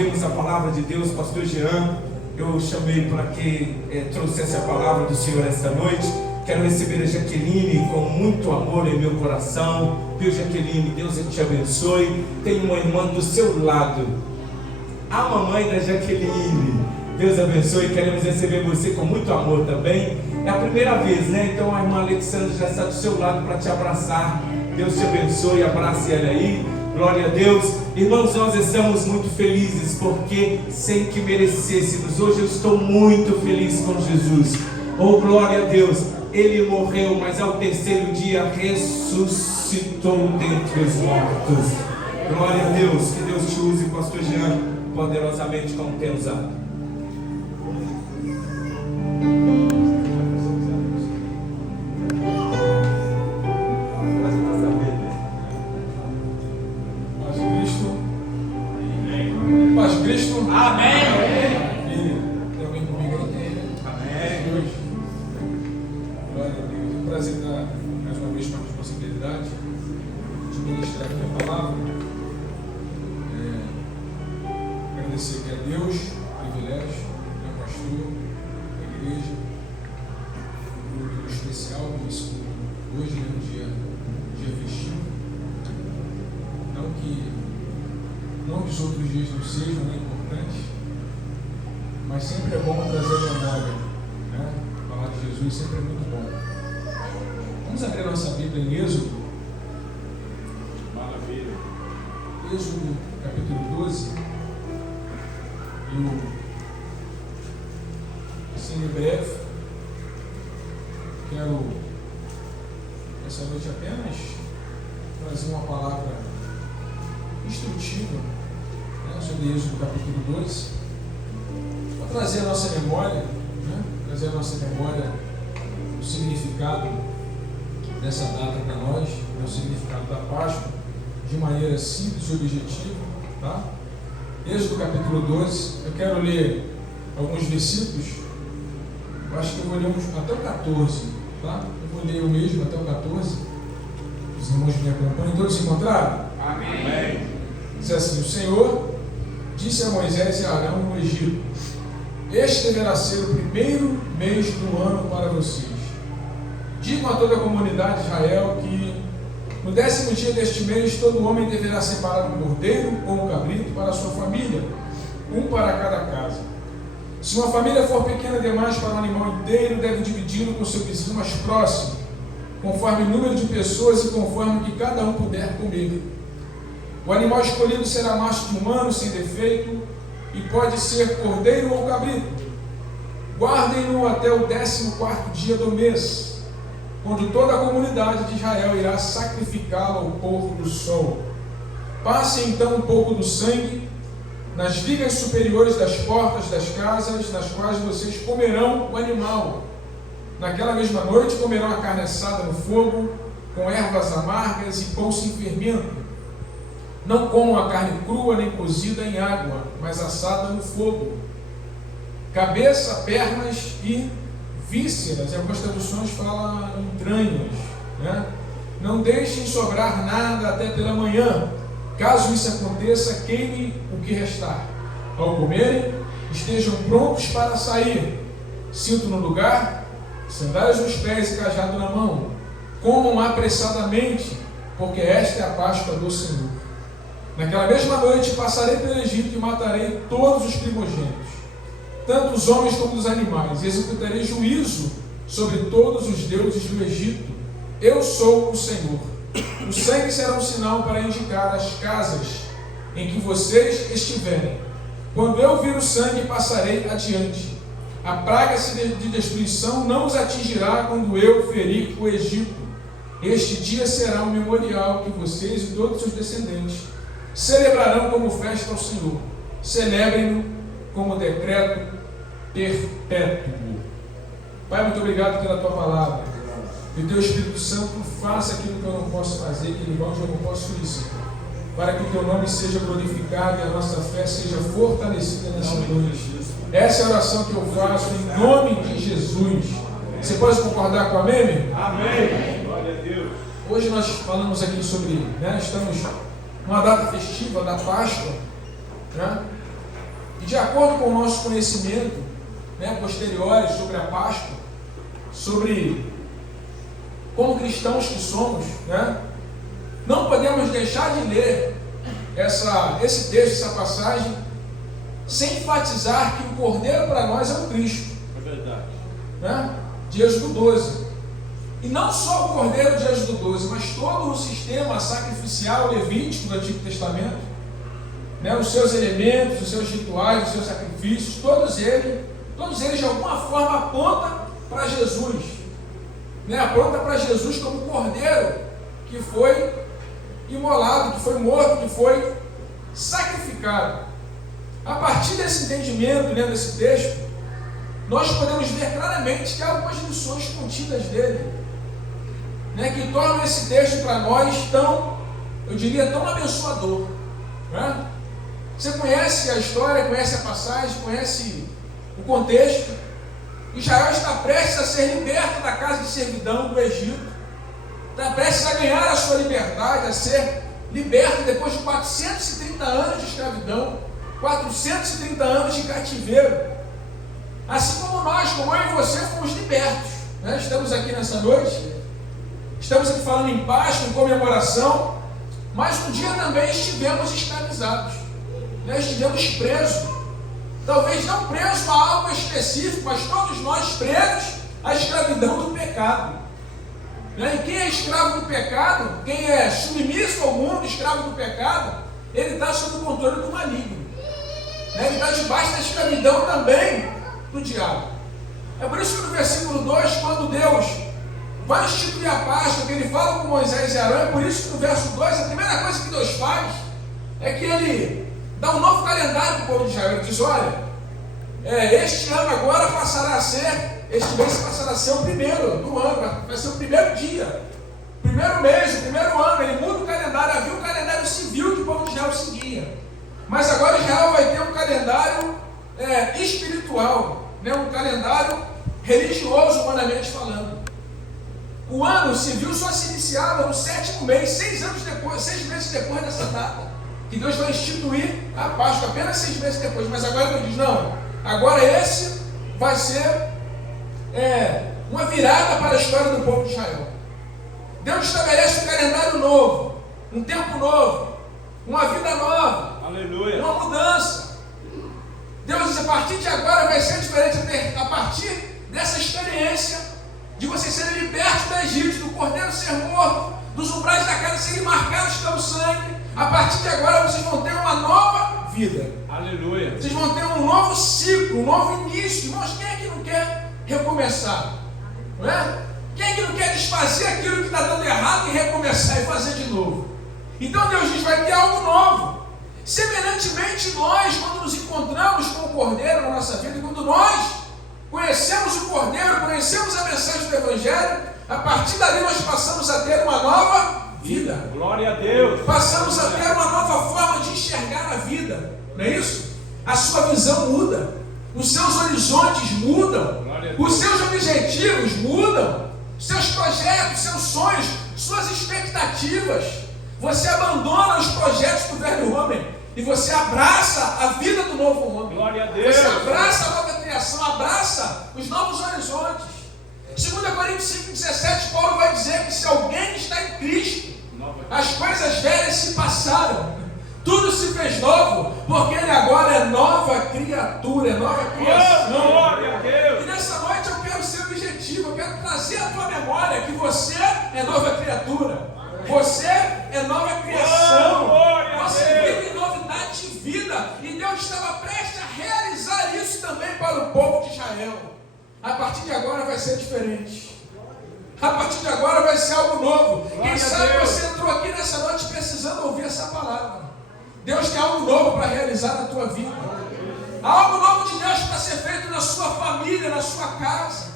ouvimos a palavra de Deus, pastor Jean, eu chamei para que trouxesse a palavra do Senhor esta noite. Quero receber a Jaqueline com muito amor em meu coração. Viu, Jaqueline? Deus te abençoe. Tem uma irmã do seu lado, a mamãe da Jaqueline. Deus abençoe. Queremos receber você com muito amor também. É a primeira vez, né? Então a irmã Alexandra já está do seu lado para te abraçar. Deus te abençoe. Abrace ela aí. Glória a Deus. Irmãos, nós estamos muito felizes porque sem que merecêssemos, hoje eu estou muito feliz com Jesus. Oh, glória a Deus. Ele morreu, mas ao terceiro dia ressuscitou dentre os mortos. Glória a Deus. Que Deus te use, pastor Jean, poderosamente como tem usado. Êxodo capítulo 12, eu, assim em breve, quero essa noite apenas trazer uma palavra instrutiva, né, sobre Êxodo capítulo 12, para trazer a nossa memória, o significado dessa data para nós, o significado da Páscoa, de maneira simples e objetiva, tá? Êxodo capítulo 12, eu quero ler alguns versículos, eu acho que eu vou ler até o 14, tá? Eu vou ler o mesmo até o 14, os irmãos me acompanham, todos se encontraram? Amém. Diz assim: o Senhor disse a Moisés e a Arão no Egito: este deverá ser o primeiro mês do ano para vocês. Digam a toda a comunidade de Israel que no 10º dia deste mês, todo homem deverá separar um cordeiro ou um cabrito para a sua família, um para cada casa. Se uma família for pequena demais para um animal inteiro, deve dividi-lo com seu vizinho mais próximo, conforme o número de pessoas e conforme o que cada um puder comer. O animal escolhido será macho de um ano, sem defeito, e pode ser cordeiro ou cabrito. Guardem-no até o 14º dia do mês, quando toda a comunidade de Israel irá sacrificá-lo ao pôr do sol. Passem então um pouco do sangue nas vigas superiores das portas das casas, nas quais vocês comerão o animal. Naquela mesma noite comerão a carne assada no fogo, com ervas amargas e pão sem fermento. Não comam a carne crua nem cozida em água, mas assada no fogo. Cabeça, pernas e vísceras, e algumas traduções falam entranhas, né? Não deixem sobrar nada até pela manhã. Caso isso aconteça, queimem o que restar. Ao comerem, estejam prontos para sair. Cinto no lugar, sandálias nos pés e cajado na mão. Comam apressadamente, porque esta é a Páscoa do Senhor. Naquela mesma noite passarei pelo Egito e matarei todos os primogênitos, tanto os homens como os animais, e executarei juízo sobre todos os deuses do Egito. Eu sou o Senhor. O sangue será um sinal para indicar as casas em que vocês estiverem. Quando eu vir o sangue, passarei adiante. A praga de destruição não os atingirá quando eu ferir o Egito. Este dia será um memorial que vocês e todos os seus descendentes celebrarão como festa ao Senhor. Celebrem-no como decreto perpétuo. Pai, muito obrigado pela tua palavra. Que o teu Espírito Santo faça aquilo que eu não posso fazer, que ele vá onde eu não posso ir, Senhor, para que o teu nome seja glorificado e a nossa fé seja fortalecida nessa noite. Essa é a oração que eu faço em nome de Jesus. Você pode concordar com a amém, meu? Amém. Glória a Deus. Hoje nós falamos aqui sobre, estamos numa data festiva da Páscoa, né? E de acordo com o nosso conhecimento, né, posteriores sobre a Páscoa, sobre como cristãos que somos, né, não podemos deixar de ler esse texto, essa passagem, sem enfatizar que o Cordeiro para nós é o Cristo. É verdade. Né, de Êxodo 12. E não só o Cordeiro de Êxodo 12, mas todo o sistema sacrificial levítico do Antigo Testamento, né, os seus elementos, os seus rituais, os seus sacrifícios, todos eles de alguma forma apontam para Jesus, né, aponta para Jesus como Cordeiro que foi imolado, que foi morto, que foi sacrificado. A partir desse entendimento, né, desse texto, nós podemos ver claramente que há algumas lições contidas dele, né, que tornam esse texto para nós tão, eu diria, tão abençoador. Né? Você conhece a história, conhece a passagem, conhece o contexto. Israel está prestes a ser liberto da casa de servidão do Egito, está prestes a ganhar a sua liberdade, a ser liberto depois de 430 anos de escravidão, 430 anos de cativeiro. Assim como nós, como eu e você, fomos libertos. Né? Estamos aqui nessa noite, estamos aqui falando em Páscoa, em comemoração, mas um dia também estivemos escravizados, né? Estivemos presos. Talvez não presos a algo específico, mas todos nós presos à escravidão do pecado. Né? E quem é escravo do pecado, quem é submisso ao mundo, escravo do pecado, ele está sob o controle do maligno. Né? Ele está debaixo da escravidão também do diabo. É por isso que no versículo 2, quando Deus vai instituir a Páscoa, que ele fala com Moisés e Arão, é por isso que no verso 2, a primeira coisa que Deus faz é que ele dá um novo calendário para o povo de Israel. Ele diz: olha, este ano agora passará a ser, este mês passará a ser o primeiro do ano, vai ser o primeiro dia, primeiro mês, o primeiro ano. Ele muda o calendário. Havia um calendário civil que o povo de Israel seguia, mas agora Israel vai ter um calendário espiritual, né? Um calendário religioso, humanamente falando. O ano civil só se iniciava no 7º mês, 6 meses depois dessa data, que Deus vai instituir a Páscoa, apenas 6 meses depois. Mas agora Deus diz: não, agora esse vai ser uma virada para a história do povo de Israel. Deus estabelece um calendário novo, um tempo novo, uma vida nova. Aleluia. Uma mudança. Deus diz: a partir de agora vai ser diferente, a partir dessa experiência de vocês serem libertos do Egito, do cordeiro ser morto, dos umbrais da casa serem marcados pelo sangue. A partir de agora vocês vão ter uma nova vida. Aleluia. Vocês vão ter um novo ciclo, um novo início. Irmãos, quem é que não quer recomeçar? Não é? Quem é que não quer desfazer aquilo que está dando errado e recomeçar e fazer de novo? Então Deus diz: vai ter algo novo. Semelhantemente, nós, quando nos encontramos com o Cordeiro na nossa vida, quando nós conhecemos o Cordeiro, conhecemos a mensagem do Evangelho, a partir dali nós passamos a ter uma nova vida. Glória a Deus. Passamos a ter uma nova forma de enxergar a vida. Não é isso? A sua visão muda, os seus horizontes mudam, os seus objetivos mudam, seus projetos, seus sonhos, suas expectativas. Você abandona os projetos do velho homem e você abraça a vida do novo homem. Glória a Deus. Você abraça a nova criação, abraça os novos horizontes. 2 Coríntios 5,17, Paulo vai dizer que se alguém está em Cristo, as coisas velhas se passaram, tudo se fez novo, porque ele agora é nova criatura, é nova criação. Glória a Deus. E nessa noite eu quero ser objetivo, eu quero trazer à tua memória que você é nova criatura, você é nova criação, você vive em novidade de vida, e Deus estava prestes a realizar isso também para o povo de Israel. A partir de agora vai ser diferente. A partir de agora vai ser algo novo. Quem sabe você entrou aqui nessa noite precisando ouvir essa palavra. Deus tem algo novo para realizar na tua vida. Há algo novo de Deus para ser feito na sua família, na sua casa.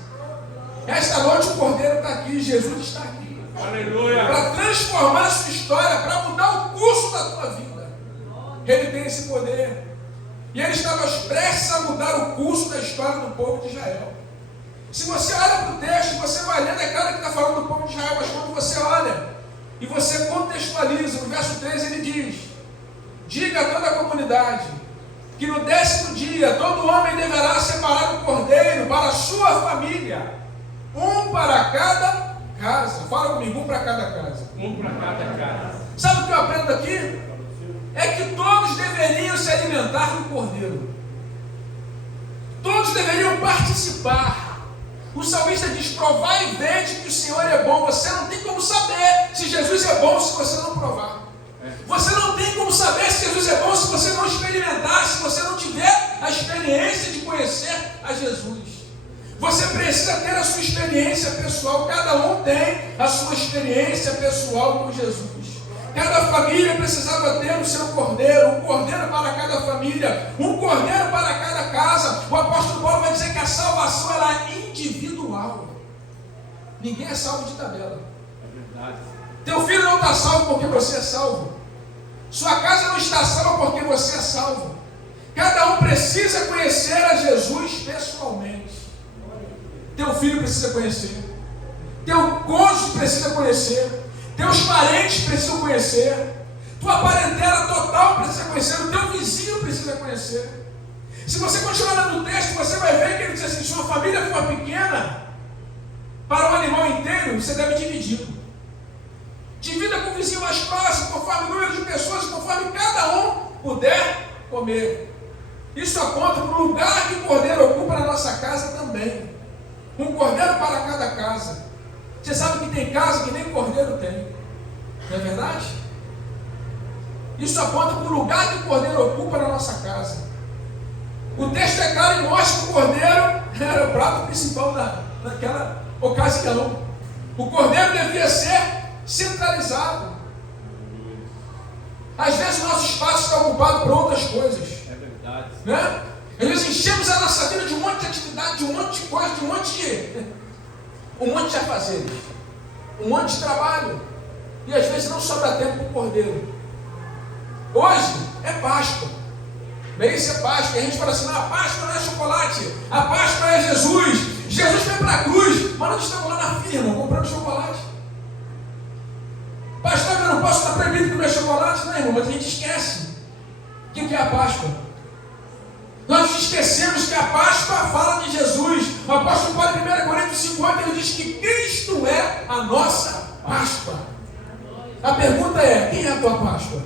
Esta noite o Cordeiro está aqui, Jesus está aqui. Aleluia. Para transformar a sua história, para mudar o curso da tua vida. Ele tem esse poder. E ele estava prestes a mudar o curso da história do povo de Israel. Se você olha para o texto, você vai lendo, é claro que está falando do povo de Israel, mas quando você olha e você contextualiza, no verso 3 ele diz: diga a toda a comunidade, que no 10º dia todo homem deverá separar o cordeiro para a sua família, um para cada casa. Fala comigo, um para cada casa. Um para cada casa. Sabe o que eu aprendo aqui? É que todos deveriam se alimentar do cordeiro. Todos deveriam participar. O salmista diz: provai e vede que o Senhor é bom. Você não tem como saber se Jesus é bom se você não provar. Você não tem como saber se Jesus é bom se você não experimentar, se você não tiver a experiência de conhecer a Jesus. Você precisa ter a sua experiência pessoal. Cada um tem a sua experiência pessoal com Jesus. Cada família precisava ter o seu cordeiro, um cordeiro para cada família, um cordeiro para cada casa. O apóstolo Paulo vai dizer que a salvação ela é individual. Ninguém é salvo de tabela. É verdade. Teu filho não está salvo porque você é salvo. Sua casa não está salva porque você é salvo. Cada um precisa conhecer a Jesus pessoalmente. Teu filho precisa conhecer. Teu cônjuge precisa conhecer. Teus parentes precisam conhecer. Tua parentela total precisa conhecer. O teu vizinho precisa conhecer. Se você continuar lendo o texto, você vai ver que ele diz assim: se sua família for pequena, para um animal inteiro, você deve dividir. Divida com o vizinho mais próximo, conforme o número de pessoas, conforme cada um puder comer. Isso aponta para o lugar que o cordeiro ocupa na nossa casa também. Um cordeiro para cada casa. Você sabe que tem casa que nem cordeiro tem. Não é verdade? Isso aponta para o lugar que o cordeiro ocupa na nossa casa. O texto é claro e mostra que o cordeiro era o prato principal naquela ocasião. O cordeiro devia ser centralizado. Às vezes o nosso espaço está ocupado por outras coisas. É verdade. Né? Às vezes enchemos a nossa vida de um monte de atividade, de um monte de coisa, de um monte de afazeres, um monte de trabalho. E às vezes não sobra tempo para o cordeiro. Hoje é Páscoa. Mês é Páscoa. E a gente fala assim: a Páscoa não é chocolate, a Páscoa é Jesus. Jesus foi para a cruz, mas nós estamos lá na firma comprando chocolate. Pastor, eu não posso estar proibido de comer chocolate? Não, irmão, mas a gente esquece. O que é a Páscoa? Nós esquecemos que a Páscoa fala de Jesus. O apóstolo Paulo, em 1 Coríntios 50, ele diz que Cristo é a nossa Páscoa. A pergunta é: quem é a tua Páscoa?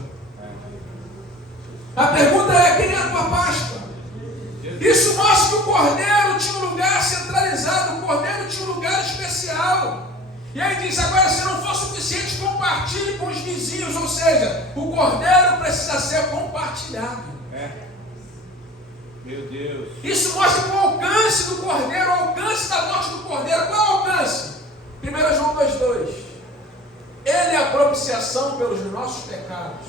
A pergunta é: quem é a tua Páscoa? Isso mostra que o cordeiro tinha um lugar centralizado, o cordeiro tinha um lugar especial. E aí diz: agora, se não for suficiente, compartilhe com os vizinhos. Ou seja, o cordeiro precisa ser compartilhado. Meu Deus. Isso mostra o alcance do cordeiro, o alcance da morte do cordeiro. Qual é o alcance? 1 João 2,2. Ele é a propiciação pelos nossos pecados.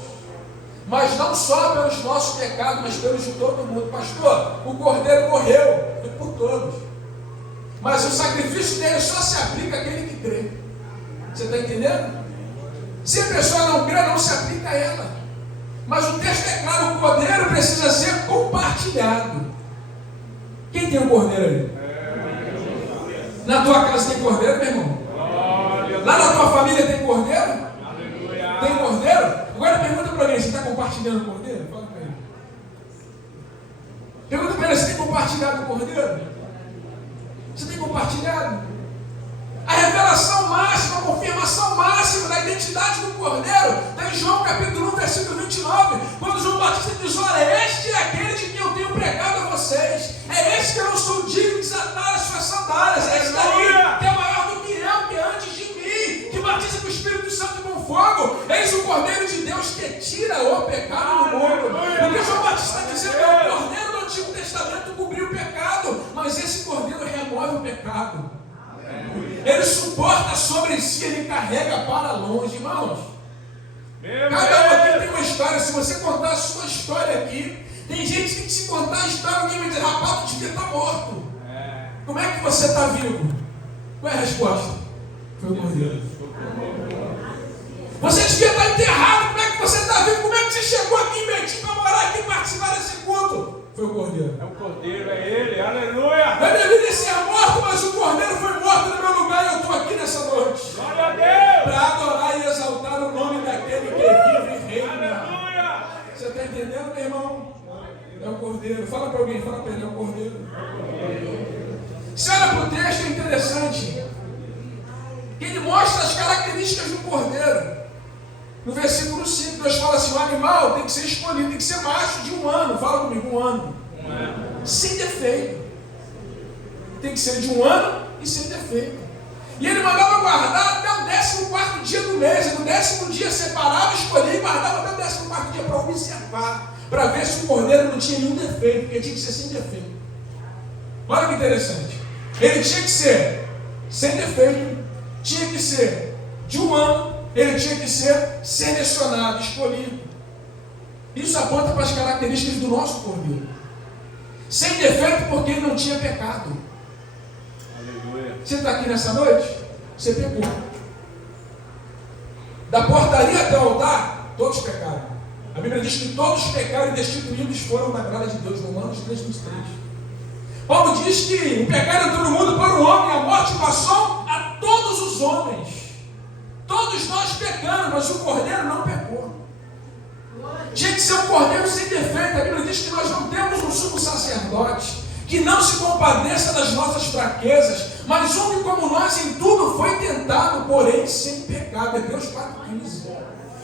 Mas não só pelos nossos pecados, mas pelos de todo mundo. Pastor, o cordeiro morreu por todos. Mas o sacrifício dele só se aplica àquele que crê. Você está entendendo? Se a pessoa não crê, não se aplica a ela. Mas o texto é claro: o cordeiro precisa ser compartilhado. Quem tem um cordeiro aí? Na tua casa tem cordeiro, meu irmão? Lá na tua família tem cordeiro? Tem cordeiro? Agora pergunta para alguém: você está compartilhando o cordeiro? Fala para ele. Pergunta para ele: você tem compartilhado o cordeiro? Você tem compartilhado? A revelação máxima, a confirmação máxima da identidade do cordeiro está em João capítulo 1, versículo 29, quando João Batista diz: olha, este é aquele de quem eu tenho pregado a vocês, é este que eu não sou digno de desatar as suas sandálias, é este daí que é maior do que eu, que é antes de mim, que batiza com o Espírito Santo e com fogo. Eis o Cordeiro de Deus que tira o pecado do mundo. O que João Batista está dizendo é: o cordeiro do Antigo Testamento cobriu o pecado, mas esse cordeiro remove o pecado. Ele suporta sobre si, ele carrega para longe. Irmãos, cada um aqui tem uma história. Se você contar a sua história aqui, tem gente que se contar a história, alguém vai dizer: rapaz, tu devia estar morto. Como é que você está vivo? Qual é a resposta? Foi o cordeiro. Você devia estar enterrado. Como é que você está vivo? Como é que você chegou aqui em Betim para morar aqui e participar desse culto? Foi o cordeiro. É o cordeiro, é ele, aleluia. Eu deveria ser morto, mas o cordeiro foi morto no meu lugar e eu estou aqui nessa noite. Glória a Deus. Para adorar e exaltar o nome daquele que vive e reina. Aleluia. Você está entendendo, meu irmão? É o Cordeiro. Fala para alguém, fala para ele, é o Cordeiro. Se olha para o texto, é interessante. Ele mostra as características do Cordeiro. No versículo 5, Deus fala assim: o animal tem que ser escolhido, tem que ser macho de 1 ano. Fala comigo, 1 ano. Sem defeito. Tem que ser de 1 ano e sem defeito. E ele mandava guardar até o 14º dia do mês. E no 10º dia separava, escolhia e guardava até o 14º dia para observar, para ver se o cordeiro não tinha nenhum defeito, porque tinha que ser sem defeito. Olha que interessante. Ele tinha que ser sem defeito, tinha que ser de 1 ano, ele tinha que ser selecionado, escolhido. Isso aponta para as características do nosso cordeiro. Sem defeito porque ele não tinha pecado. Aleluia. Você está aqui nessa noite? Você pecou. Da portaria até o altar, todos pecaram. A Bíblia diz que todos pecaram e destituídos foram da glória de Deus. Romanos 3:23. Paulo diz que o pecado entrou no mundo para o homem, a morte passou a todos os homens. Todos nós pecamos, mas o cordeiro não pecou. Tinha que ser um cordeiro sem defeito. A Bíblia diz que nós não temos um sumo sacerdote que não se compadeça das nossas fraquezas, mas um que como nós em tudo foi tentado, porém sem pecado. Hebreus 4:15.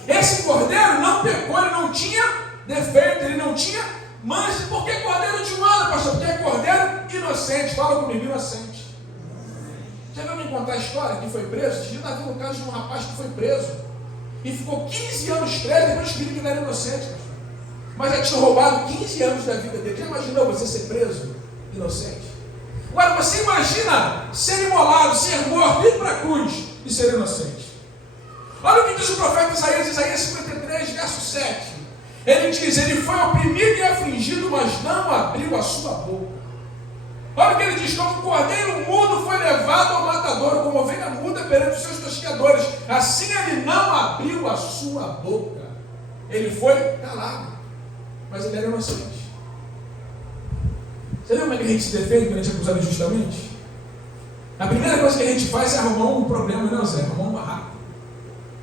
Esse cordeiro não pecou, ele não tinha defeito, ele não tinha mancha. Por que cordeiro de 1 ano, pastor? Porque é cordeiro inocente. Fala comigo, inocente. Já viu me contar a história que foi preso? Você já está vendo o caso de um rapaz que foi preso e ficou 15 anos preso, depois descobriu que ele era inocente, pastor. Mas já tinha roubado 15 anos da vida dele. Já imaginou você ser preso inocente? Agora você imagina ser imolado, ser morto, ir para a cruz e ser inocente. Olha o que diz o profeta Isaías, Isaías 53, verso 7. Ele diz: ele foi oprimido e afligido, mas não abriu a sua boca. Olha o que ele diz: como um cordeiro mudo foi levado ao matadouro, como ovelha muda perante os seus tosqueadores, assim ele não abriu a sua boca. Ele foi calado, mas ele era inocente. Você viu como é que a gente se defende quando a gente é acusado injustamente? A primeira coisa que a gente faz é arrumar um problema, não, Zé, arrumar um barraco.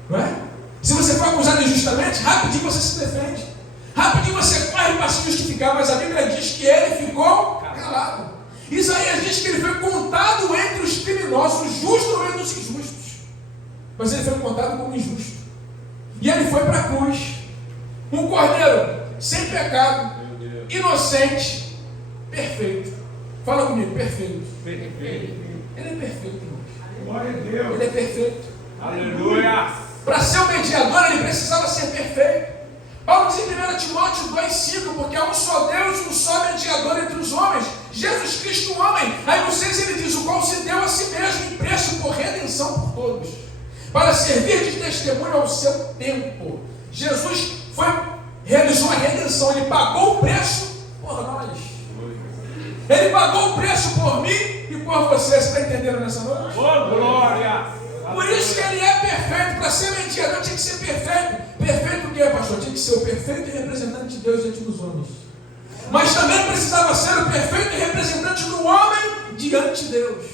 Não é? Se você for acusado injustamente, rapidinho você se defende. Rapidinho você corre para se justificar, mas a Bíblia diz que ele ficou calado. Isaías diz que ele foi contado entre os criminosos, justo no meio dos injustos. Mas ele foi contado como injusto. E ele foi para a cruz. Um cordeiro sem pecado, inocente, perfeito. Fala comigo, perfeito. Perfeito. Ele é perfeito, irmãos. Glória a Deus. Ele é perfeito. Aleluia. Para ser o mediador, ele precisava ser perfeito. Paulo diz em 1 Timóteo 2,5, porque há um só Deus e um só mediador entre os homens, Jesus Cristo, o homem. Aí no 6 ele diz: o qual se deu a si mesmo em preço por redenção por todos, para servir de testemunho ao seu tempo. Jesus realizou a redenção, ele pagou o preço por nós. Ele pagou o preço por mim e por você. Você está entendendo nessa noite? Oh, glória! Por isso que ele é perfeito. Para ser mediador tinha que ser perfeito. Perfeito o que, pastor? Tinha que ser o perfeito representante de Deus diante dos homens. Mas também precisava ser o perfeito representante do homem diante de Deus.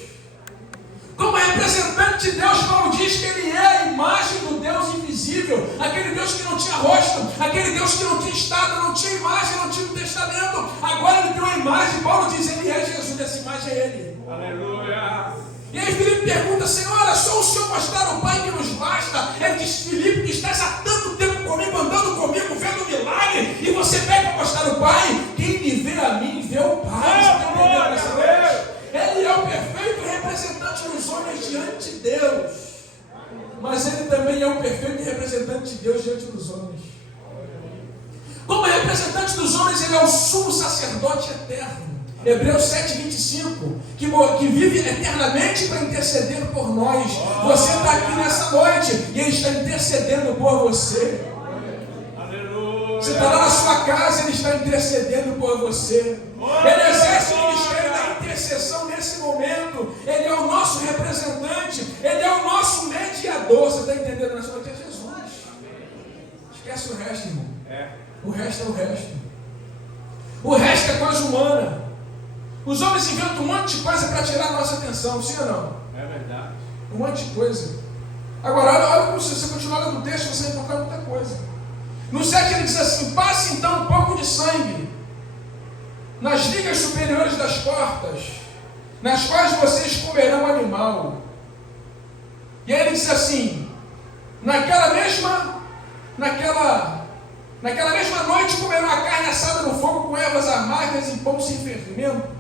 Como representante de Deus, Paulo diz que ele é a imagem do Deus invisível. Aquele Deus que não tinha rosto, aquele Deus que não tinha estado, não tinha imagem, não tinha um testamento. Agora ele tem uma imagem. Paulo diz: ele é Jesus, essa imagem é ele. Aleluia. E aí Filipe pergunta: Senhor, é só o Senhor mostrar o Pai que nos basta? Ele diz: Filipe, que estás há tanto tempo comigo, andando comigo, vendo o milagre, e você pede para mostrar o Pai? Quem me vê a mim, vê o Pai. Ele é o perfeito representante dos homens diante de Deus. Mas ele também é o perfeito representante de Deus diante dos homens. Como representante dos homens, ele é o sumo sacerdote eterno. Hebreus 7,25, que vive eternamente para interceder por nós. Você está aqui nessa noite e ele está intercedendo por você. Você está lá na sua casa, ele está intercedendo por você. Ele exerce o ministério da intercessão nesse momento. Ele é o nosso representante, ele é o nosso mediador. Você está entendendo nessa noite? É Jesus. Esquece o resto, irmão. O resto é o resto. O resto é coisa humana. Os homens inventam um monte de coisa para tirar a nossa atenção, sim ou não? É verdade. Um monte de coisa. Agora, olha como se você continuar lendo o texto, você vai encontrar muita coisa. No 7 ele diz assim: passe então um pouco de sangue nas ligas superiores das portas, nas quais vocês comerão animal. E aí ele diz assim: naquela mesma noite comerão a carne assada no fogo com ervas amargas e pão sem fermento.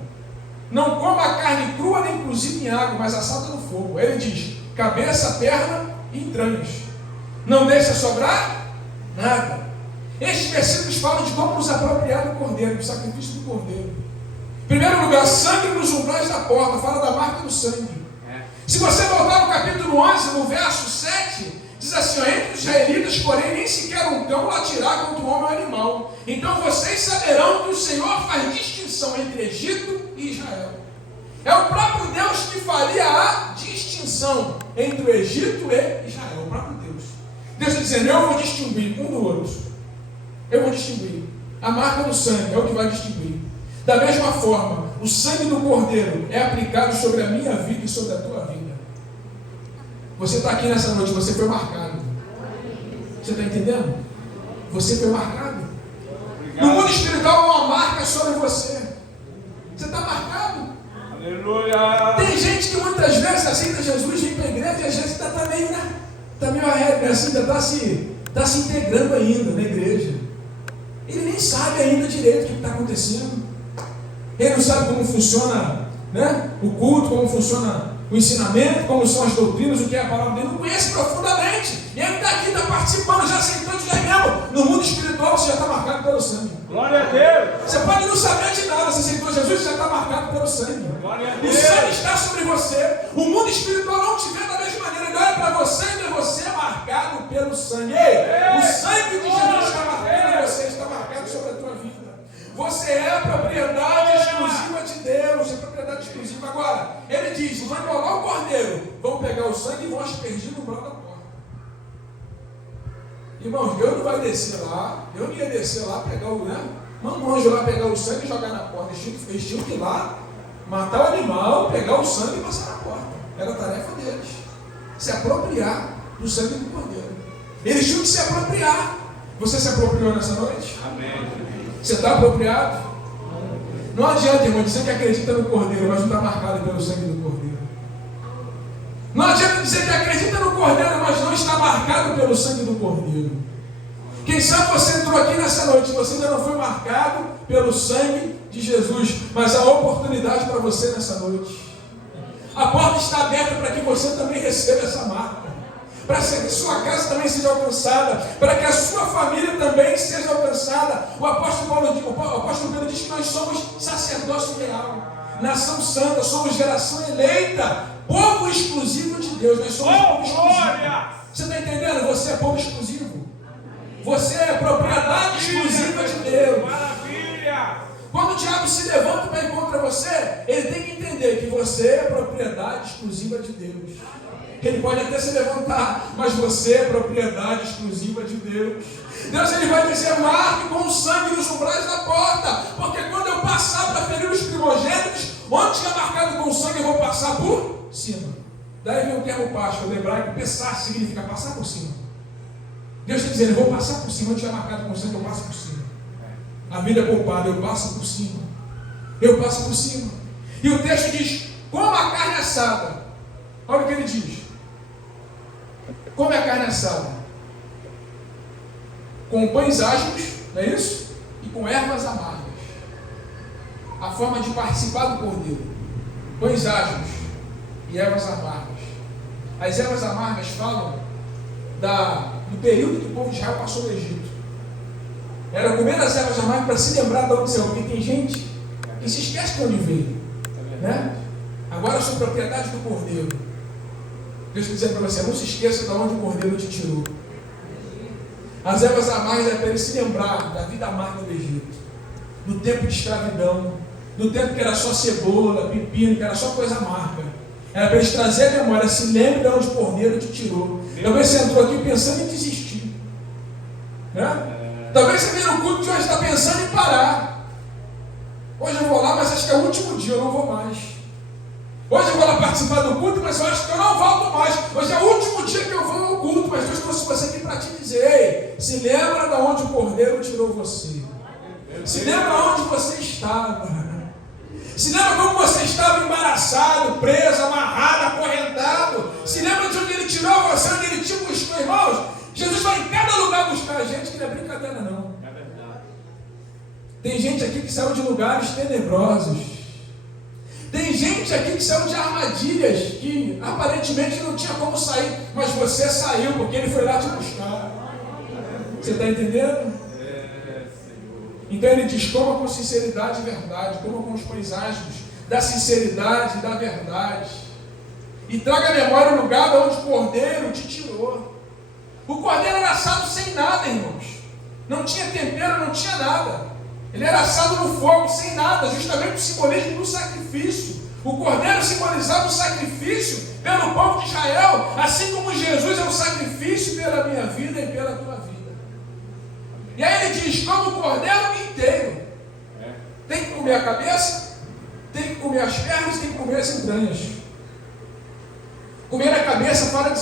Não coma a carne crua nem cozida em água, mas assada no fogo. Aí ele diz: cabeça, perna e entranhas. Não deixa sobrar nada. Estes versículos falam de como nos apropriar do cordeiro, do sacrifício do cordeiro. Em primeiro lugar, sangue nos umbrais da porta, fala da marca do sangue. Se você voltar no capítulo 11, no verso 7, diz assim: entre os israelitas, porém, nem sequer um cão latirá contra o homem ou animal. Então vocês saberão que o Senhor faz distinção entre Egito e Israel. É o próprio Deus que faria a distinção entre o Egito e Israel. O próprio Deus. Deus está dizendo: eu vou distinguir um do outro. Eu vou distinguir. A marca do sangue é o que vai distinguir. Da mesma forma, o sangue do cordeiro é aplicado sobre a minha vida e sobre a tua vida. Você está aqui nessa noite, você foi marcado. Você está entendendo? Você foi marcado. Obrigado. No mundo espiritual há uma marca sobre você. Você está marcado. Aleluia. Tem gente que muitas vezes aceita Jesus, vem para a igreja e às vezes está meio, né? Está meio arredo, assim, está se integrando ainda na igreja. Ele nem sabe ainda direito o que está acontecendo. Ele não sabe como funciona, né, o culto, como funciona o ensinamento, como são as doutrinas, o que é a palavra dele. Não conhece profundamente. E ele está aqui, está participando, já aceitou de mesmo. No mundo espiritual você já está marcado pelo sangue. Glória a Deus. Você pode não saber de nada, você aceitou Jesus, já está marcado pelo sangue. Glória a Deus. O sangue está sobre você. O mundo espiritual não te vê da mesma maneira. Ele olha para você e vê você marcado pelo sangue. Ei, o sangue de Jesus está marcado em você, está marcado sobre a tua vida. Você é propriedade exclusiva de Deus, é propriedade exclusiva. Agora, ele diz: vão embolar o cordeiro, vão pegar o sangue e vão aspergir no umbral da porta. Irmãos, Deus não vai descer lá, eu não ia descer lá, pegar o, né? Manda um anjo lá pegar o sangue e jogar na porta. Eles tinham que ir lá, matar o animal, pegar o sangue e passar na porta. Era a tarefa deles. Se apropriar do sangue do cordeiro. Eles tinham que se apropriar. Você se apropriou nessa noite? Amém. Você está apropriado? Não adianta, irmão, dizer que acredita no cordeiro, mas não está marcado pelo sangue do cordeiro. Não adianta dizer que acredita no cordeiro, mas não está marcado pelo sangue do cordeiro. Quem sabe você entrou aqui nessa noite, você ainda não foi marcado pelo sangue de Jesus, mas há oportunidade para você nessa noite. A porta está aberta para que você também receba essa marca, para que sua casa também seja alcançada, para que a sua família também seja alcançada. O apóstolo Pedro diz que nós somos sacerdócio real, nação santa, somos geração eleita, povo exclusivo de Deus. Nós somos povo exclusivo. Você está entendendo? Você é povo exclusivo. Você é propriedade exclusiva de Deus. Maravilha! Quando o diabo se levanta para ir contra você, ele tem que entender que você é propriedade exclusiva de Deus. Ele pode até se levantar, mas você é propriedade exclusiva de Deus. Deus, ele vai dizer: marque com o sangue nos umbrais da porta, porque quando eu passar para ferir os primogênitos, onde tinha marcado com o sangue, eu vou passar por cima. Daí vem o termo Páscoa, o hebraico, pensar significa passar por cima. Deus está dizendo: eu vou passar por cima, onde tinha marcado com o sangue, eu passo por cima. A vida é poupada, eu passo por cima. Eu passo por cima. E o texto diz: como a carne assada. Olha o que ele diz: como é a carne assada? Com pães asmos, não é isso? E com ervas amargas. A forma de participar do cordeiro: pães asmos e ervas amargas. As ervas amargas falam do período que o povo de Israel passou no Egito. Era comer as ervas amargas para se lembrar de onde saiu. Porque tem gente que se esquece de onde veio, né? Agora eu sou propriedade do cordeiro. Deus está dizendo para você: não se esqueça de onde o cordeiro te tirou. As ervas amargas é para ele se lembrar da vida amarga do Egito, do tempo de escravidão, do tempo que era só cebola, pepino, que era só coisa amarga. Era para eles trazer a memória: se lembre de onde o cordeiro te tirou. Talvez você entrou aqui pensando em desistir, né? Talvez você veio no culto de hoje está pensando em parar. Hoje eu vou lá, mas acho que é o último dia, eu não vou mais. Hoje eu vou lá participar do culto, mas eu acho que eu não volto mais. Hoje é o último dia que eu vou ao culto, mas Deus trouxe você aqui para te dizer: ei, se lembra de onde o cordeiro tirou você. Se lembra onde você estava. Se lembra como você estava embaraçado, preso, amarrado, acorrentado. Se lembra de onde Ele tirou você, onde Ele te buscou, irmãos. Jesus vai em cada lugar buscar a gente, que não é brincadeira não. É verdade. Tem gente aqui que saiu de lugares tenebrosos. Tem gente aqui que saiu de armadilhas que aparentemente não tinha como sair, mas você saiu porque Ele foi lá te buscar. Você está entendendo? Então Ele diz: coma com sinceridade e verdade, coma com os pães ásperos da sinceridade e da verdade, e traga à memória o lugar de onde o cordeiro te tirou. O cordeiro era assado sem nada, irmãos. Não tinha tempero, não tinha nada. Ele era assado no fogo, sem nada, justamente o simbolismo do sacrifício. O cordeiro simbolizava o sacrifício pelo povo de Israel, assim como Jesus é o sacrifício pela minha vida e pela tua vida. E aí Ele diz: como o cordeiro inteiro. Tem que comer a cabeça, tem que comer as pernas, tem que comer as entranhas. Comer a cabeça fala de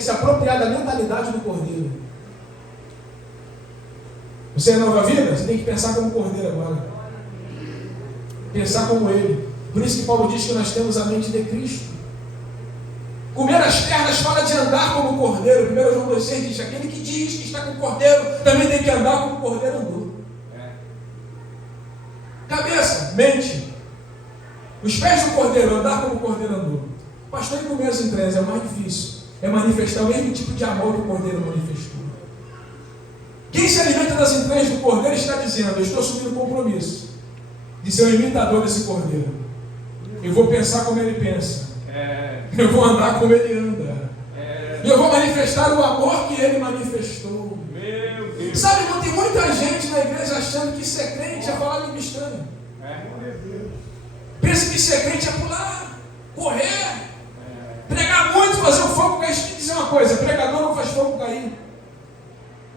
se apropriar da mentalidade do cordeiro. Você é nova vida? Você tem que pensar como cordeiro agora. Pensar como Ele. Por isso que Paulo diz que nós temos a mente de Cristo. Comer as pernas fala de andar como cordeiro. 1 João 2,6 diz: aquele que diz que está com o cordeiro também tem que andar como o cordeiro andou. Cabeça, mente. Os pés do cordeiro, andar como o cordeiro andou. Pastor, e comer as entranhas é o mais difícil. É manifestar o mesmo tipo de amor que o cordeiro manifestou. Quem se alimenta das entranhas do cordeiro está dizendo: eu estou assumindo o compromisso de ser um imitador desse cordeiro. Eu vou pensar como ele pensa. Eu vou andar como ele anda. E eu vou manifestar o amor que ele manifestou. Meu Deus. Sabe, irmão, tem muita gente na igreja achando que ser crente é falar língua estranha. Pensa que ser crente é pular, correr, pregar muito, fazer o fogo cair. Deixa eu te dizer uma coisa: pregador não faz fogo cair.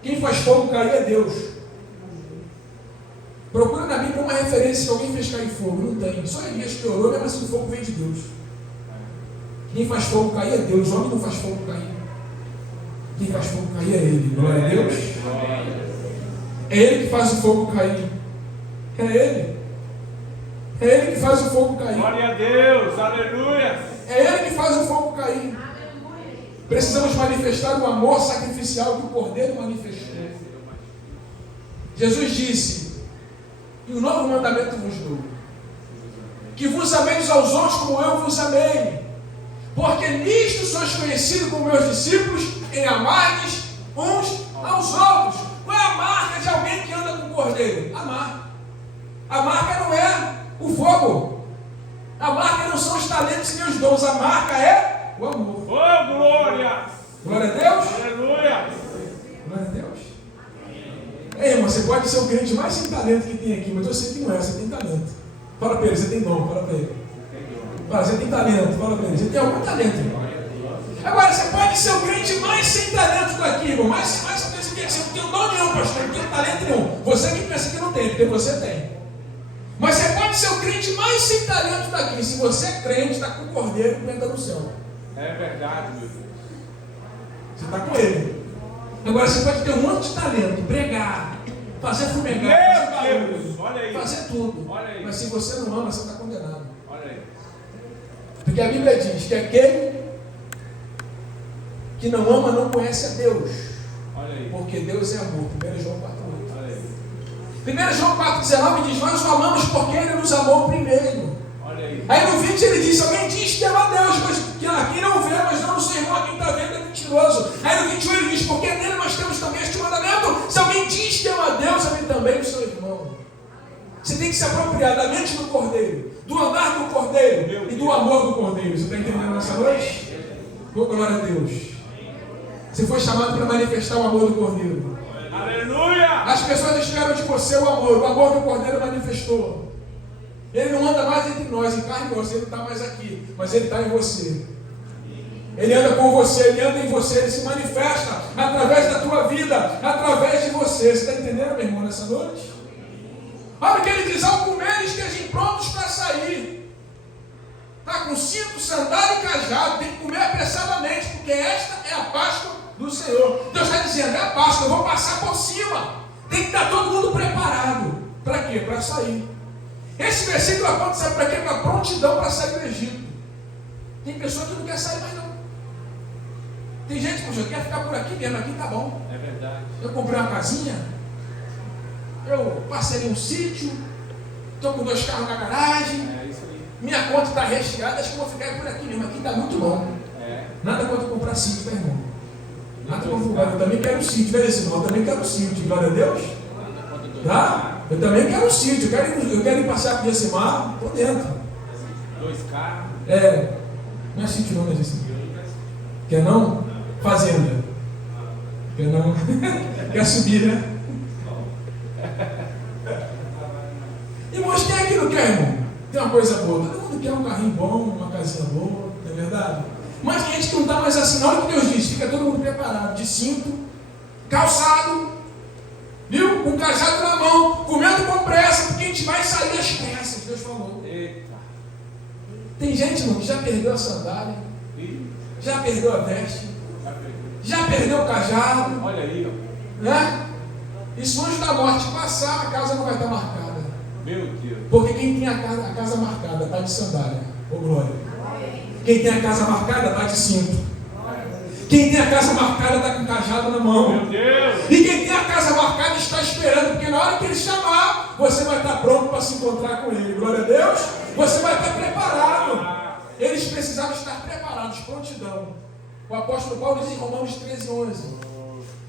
Quem faz fogo cair é Deus. Procura na Bíblia uma referência que alguém fez cair fogo. Não tem. Só Elias que orou, mesmo assim o fogo vem de Deus. Quem faz fogo cair é Deus. O homem não faz fogo cair. Quem faz fogo cair é Ele. Glória a Deus. É Ele que faz o fogo cair. É Ele. É Ele que faz o fogo cair. Glória a Deus. Aleluia. É Ele que faz o fogo cair. Precisamos manifestar o amor sacrificial que o cordeiro manifestou. Jesus disse: e um novo mandamento vos dou, que vos ameis aos outros como eu vos amei, porque nisto sois conhecidos como meus discípulos, em amardes uns aos outros. Qual é a marca de alguém que anda com o cordeiro? Amar. A marca não é o fogo. A marca não são os talentos e os dons. A marca é o amor. Oh, glória! Glória a Deus. Aleluia! Glória a Deus. Ei, irmão, você pode ser o crente mais sem talento que tem aqui, mas você não é, você tem talento. Fala para ele, você tem dom, fala para ele. Fala, você tem talento, fala para ele, você tem algum talento, irmão. Agora, você pode ser o crente mais sem talento daqui, irmão, mais você não tem dom nenhum, pastor, não tem talento nenhum. Você que pensa que não tem, porque você tem. Mas você pode ser o crente mais sem talento daqui. Se você é crente, está com o cordeiro que entra no céu. É verdade, meu Deus. Você está com ele. Agora você pode ter um monte de talento, pregar, fazer fumegar, fazer barulho, olha aí, fazer tudo. Olha aí. Mas se você não ama, você está condenado. Olha aí. Porque a Bíblia diz que aquele que não ama não conhece a Deus. Olha aí. Porque Deus é amor. 1 João 4,8. Olha aí. 1 João 4,19 diz: nós o amamos porque Ele nos amou primeiro. Olha aí. Aí no 20 ele diz: alguém diz que ama a Deus, mas quem não vê, mas não o seu irmão, quem está vendo é mentiroso. Aí no 21 ele diz: porque nele nós temos também este mandamento: se alguém diz que ama a Deus, ame também o seu irmão. Você tem que se apropriar da mente do cordeiro, do andar do cordeiro e do amor do cordeiro. Você está entendendo nessa noite? Glória a Deus. Você foi chamado para manifestar o amor do cordeiro. Aleluia! As pessoas esperam de você o amor que o cordeiro manifestou. Ele não anda mais entre nós, em carne e osso, ele não está mais aqui, mas ele está em você. Ele anda com você, ele anda em você, ele se manifesta através da tua vida, através de você. Você está entendendo, meu irmão, nessa noite? Olha o que ele diz: ao comer estejam prontos para sair. Está com cinto, sandália e cajado, tem que comer apressadamente, porque esta é a Páscoa do Senhor. Deus está dizendo: é a Páscoa, eu vou passar por cima. Tem que estar todo mundo preparado. Para quê? Para sair. Esse versículo aponta, sabe para quê? Para prontidão para sair do Egito. Tem pessoa que não quer sair mais não. Tem gente que quer ficar por aqui mesmo, aqui tá bom. É verdade. Eu comprei uma casinha, eu parcelei um sítio, estou com 2 carros na garagem, É isso aí. minha conta está recheada, acho que eu vou ficar por aqui mesmo, aqui está muito bom. É. Nada contra comprar sítio, tá, irmão? Nada contra comprar, eu também quero um sítio, velho, esse irmão, eu também quero um sítio, glória a Deus. Tá? Eu também quero um sítio, eu quero ir passear com o Jacimar, por dentro. 2 carros. Não é sítio não, né, Jacimar? Quer não? Fazenda. Quer não? Quer subir, né? Irmãos, quem é que não quer, irmão? Tem uma coisa boa, todo mundo quer um carrinho bom, uma casinha boa, não é verdade? Mas tem gente que não está mais assim, na hora que Deus diz, fica todo mundo preparado, de cinto, calçado, viu? Com cajado na mão, comendo com pressa, porque a gente vai sair às pressas, Deus falou. Eita. Tem gente, irmão, que já perdeu a sandália, já perdeu a veste, já perdeu o cajado. Olha aí, ó. Né? E se o anjo da morte passar, a casa não vai estar marcada. Meu Deus. Porque quem tem a casa marcada está de sandália. Ô glória. Quem tem a casa marcada está de cinto. Quem tem a casa marcada está com o cajado na mão. Meu Deus. E quem tem a casa marcada está esperando, porque na hora que ele chamar, você vai estar pronto para se encontrar com ele. Glória a Deus. Você vai estar preparado. Eles precisavam estar preparados, prontidão. O apóstolo Paulo diz em Romanos 13:11.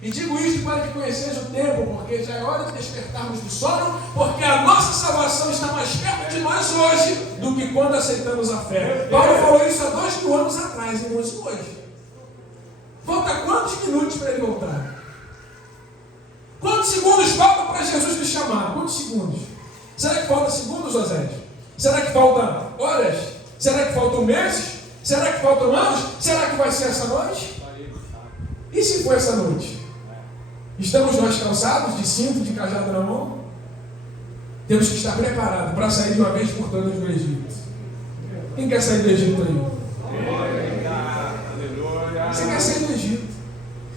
E digo isto para que conheceis o tempo, porque já é hora de despertarmos do sono, porque a nossa salvação está mais perto de nós hoje do que quando aceitamos a fé. Paulo falou isso há 2.000 anos atrás, irmãos, e hoje? Falta quantos minutos para ele voltar? Quantos segundos faltam para Jesus lhe chamar? Quantos segundos? Será que falta segundos, José? Será que falta horas? Será que faltam meses? Será que faltam anos? Será que vai ser essa noite? E se for essa noite? Estamos nós calçados, de cinto, de cajado na mão? Temos que estar preparados para sair de uma vez por todas do Egito. Quem quer sair do Egito aí? Você quer sair do Egito?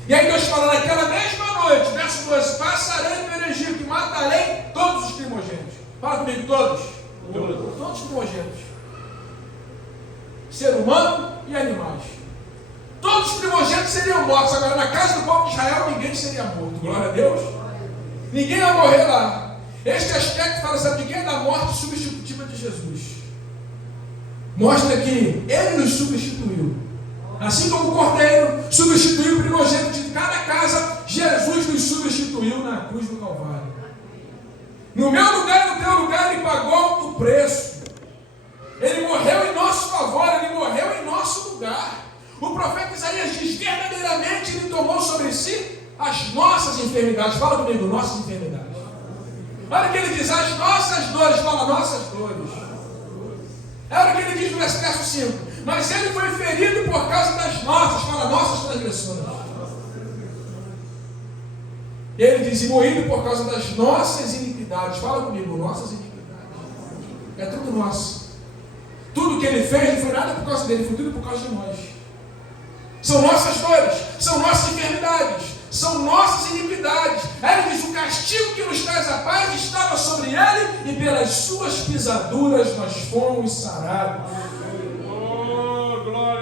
E aí Deus fala, naquela mesma noite, verso 12, passarei pelo Egito e matarei todos os primogênitos. Fala comigo, todos. Todos os primogênitos. Ser humano e animais. Todos os primogênitos seriam mortos. Agora, na casa do povo de Israel, ninguém seria morto. Glória a Deus. Ninguém ia morrer lá. Este aspecto fala, sabe de quem? Da morte substitutiva de Jesus. Mostra que Ele nos substituiu. Assim como o Cordeiro substituiu o primogênito de cada casa, Jesus nos substituiu na cruz do Calvário. No meu lugar e no teu lugar, Ele pagou o preço. Ele morreu em nosso favor, Ele morreu em nosso lugar. O profeta Isaías diz, verdadeiramente Ele tomou sobre si as nossas enfermidades. Fala comigo, nossas enfermidades. Olha o que Ele diz, as nossas dores. Fala, nossas dores. Olha o que Ele diz no verso 5. Mas Ele foi ferido por causa das nossas. Fala, nossas transgressões. Ele diz, e moído por causa das nossas iniquidades. Fala comigo, nossas iniquidades. É tudo nosso. Tudo que Ele fez não foi nada por causa dele, foi tudo por causa de nós. São nossas dores, são nossas enfermidades, são nossas iniquidades. Aí Ele diz, o castigo que nos traz a paz estava sobre Ele, e pelas suas pisaduras nós fomos sarados.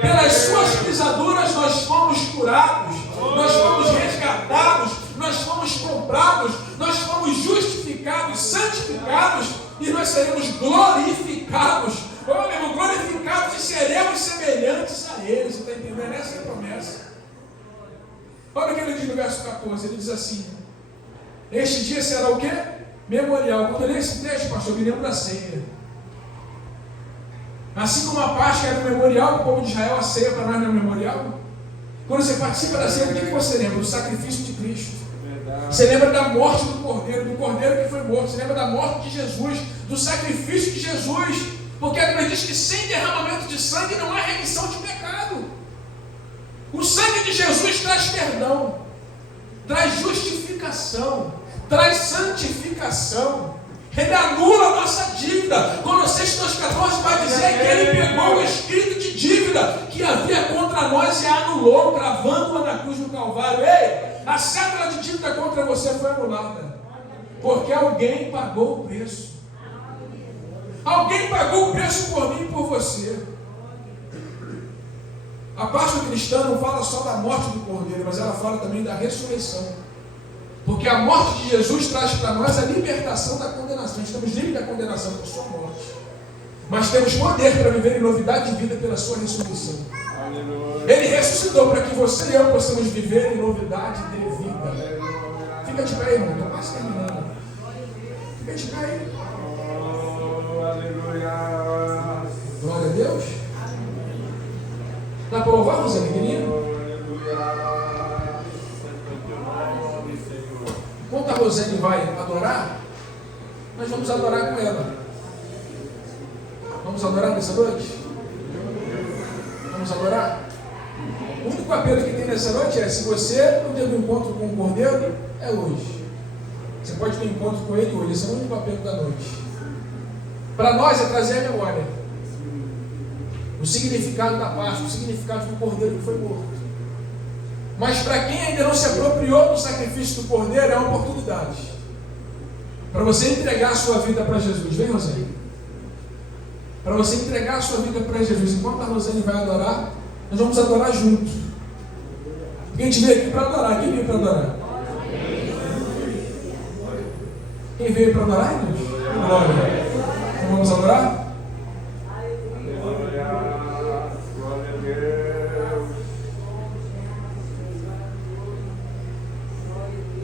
Pelas suas pisaduras nós fomos curados, nós fomos resgatados, nós fomos comprados, nós fomos justificados, santificados, e nós seremos glorificados. Oh, meu irmão, glorificados e seremos semelhantes a Ele. Você está entendendo? Essa é a promessa. Olha o que Ele diz no verso 14. Ele diz assim, este dia será o quê? Memorial. Quando eu li esse texto, pastor, eu me lembro da ceia. Assim como a Páscoa era o memorial, o povo de Israel, a ceia para nós não é memorial. Quando você participa da ceia, o que você lembra? Do sacrifício de Cristo. Você lembra da morte do Cordeiro que foi morto. Você lembra da morte de Jesus, do sacrifício de Jesus. Porque a Bíblia diz que sem derramamento de sangue não há remissão de pecado. O sangue de Jesus traz perdão, traz justificação, traz santificação. Ele anula a nossa dívida. Colossenses 2,14 vai dizer que Ele pegou o escrito de dívida que havia contra nós e a anulou, cravando-a na cruz do Calvário. Ei, a cédula de dívida contra você foi anulada. Porque alguém pagou o preço. Alguém pagou o preço por mim e por você. A Páscoa cristã não fala só da morte do Cordeiro, mas ela fala também da ressurreição. Porque a morte de Jesus traz para nós a libertação da condenação. Estamos livres da condenação por sua morte. Mas temos poder para viver em novidade de vida pela sua ressurreição. Ele ressuscitou para que você e eu possamos viver em novidade de vida. Fica de pé, irmão. Estou quase terminando. Fica de pé aí. Glória a Deus. Dá para louvar, Rosane, querido? Enquanto a Rosane vai adorar, nós vamos adorar com ela. Vamos adorar nessa noite? Vamos adorar? O único apelo que tem nessa noite é: se você não teve um encontro com o Cordeiro, é hoje. Você pode ter um encontro com ele hoje. Esse é o único apelo da noite. Para nós é trazer a memória o significado da Páscoa, o significado do Cordeiro que foi morto. Mas para quem ainda não se apropriou do sacrifício do Cordeiro, é uma oportunidade para você entregar a sua vida para Jesus. Vem, Rosane. Para você entregar a sua vida para Jesus. Enquanto a Rosane vai adorar, nós vamos adorar junto. Porque a gente veio aqui para adorar. Quem veio para adorar? Quem veio para adorar, irmãos? Glória. Então vamos adorar?